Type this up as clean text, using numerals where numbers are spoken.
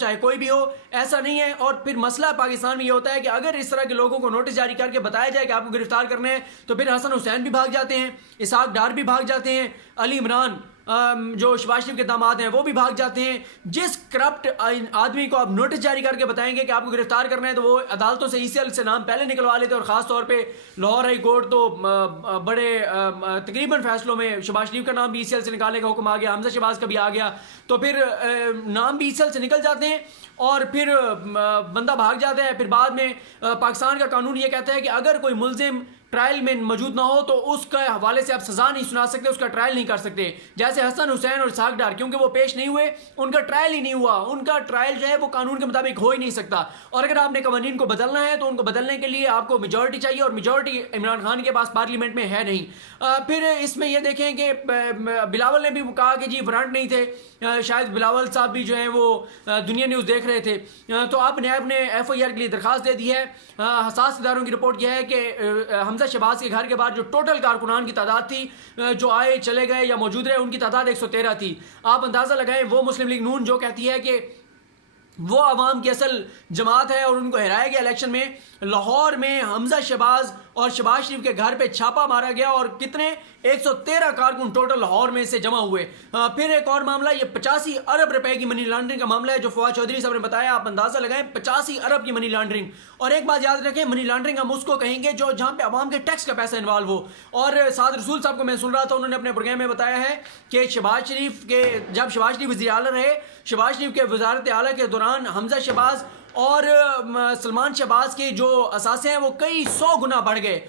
چاہے کوئی بھی ہو، ایسا نہیں ہے. اور پھر مسئلہ پاکستان میں یہ ہوتا ہے کہ اگر اس طرح کے لوگوں کو نوٹس جاری کر کے بتایا جائے کہ آپ کو گرفتار کرنے ہیں تو پھر حسن حسین بھی بھاگ جاتے ہیں، اسحاق ڈار بھی بھاگ جاتے ہیں، علی عمران جو شہباز شریف کے داماد ہیں وہ بھی بھاگ جاتے ہیں. جس کرپٹ آدمی کو آپ نوٹس جاری کر کے بتائیں گے کہ آپ کو گرفتار کرنا ہے تو وہ عدالتوں سے ECL سے نام پہلے نکلوا لیتے. اور خاص طور پہ لاہور ہائی کورٹ تو بڑے تقریباً فیصلوں میں شہباز شریف کا نام بھی ECL سے نکالنے کا حکم آ گیا، حمزہ شہباز کا بھی آ گیا، تو پھر نام بھی ECL سے نکل جاتے ہیں اور پھر بندہ بھاگ جاتا ہے. پھر بعد میں پاکستان کا قانون یہ کہتا ہے کہ اگر کوئی ملزم ٹرائل میں موجود نہ ہو تو اس کے حوالے سے آپ سزا نہیں سنا سکتے، اس کا ٹرائل نہیں کر سکتے. جیسے حسن حسین اور اسحاق ڈار کیونکہ وہ پیش نہیں ہوئے، ان کا ٹرائل ہی نہیں ہوا، ان کا ٹرائل جو ہے وہ قانون کے مطابق ہو ہی نہیں سکتا. اور اگر آپ نے قوانین کو بدلنا ہے تو ان کو بدلنے کے لیے آپ کو میجورٹی چاہیے، اور میجورٹی عمران خان کے پاس پارلیمنٹ میں ہے نہیں. پھر اس میں یہ دیکھیں کہ بلاول نے بھی کہا کہ جی وارنٹ نہیں تھے، شاید بلاول صاحب بھی جو ہیں وہ دنیا نیوز دیکھ رہے تھے، تو آپ نے FIR کے لیے درخواست دے دی ہے. حساس اداروں کی رپورٹ یہ ہے کہ حمزہ شہباز کے گھر کے باہر جو ٹوٹل کارکنان کی تعداد تھی جو آئے چلے گئے یا موجود رہے، ان کی تعداد 113 تھی. آپ اندازہ لگائیں وہ مسلم لیگ نون جو کہتی ہے کہ وہ عوام کی اصل جماعت ہے اور ان کو ہرایا گیا الیکشن میں، لاہور میں حمزہ شہباز اور شہباز شریف کے گھر پہ چھاپا مارا گیا اور کتنے 113 کارکن ٹوٹل لاہور میں سے جمع ہوئے. پھر ایک اور معاملہ، یہ 85 ارب روپے کی منی لانڈرنگ کا معاملہ ہے جو فواد چودھری صاحب نے بتایا. آپ اندازہ لگائیں 85 ارب کی منی لانڈرنگ. اور ایک بات یاد رکھیں، منی لانڈرنگ ہم اس کو کہیں گے جو جہاں پہ عوام کے ٹیکس کا پیسہ انوالو ہو. اور سعد رسول صاحب کو میں سن رہا تھا، انہوں نے اپنے پروگرام میں بتایا ہے کہ شہباز شریف کے جب شہباز شریف وزیر اعلیٰ رہے، شہباز شریف کے وزارت اعلیٰ کے دوران حمزہ شہباز اور سلمان شہباز کے جو اثاثے ہیں وہ کئی 100 گنا بڑھ گئے.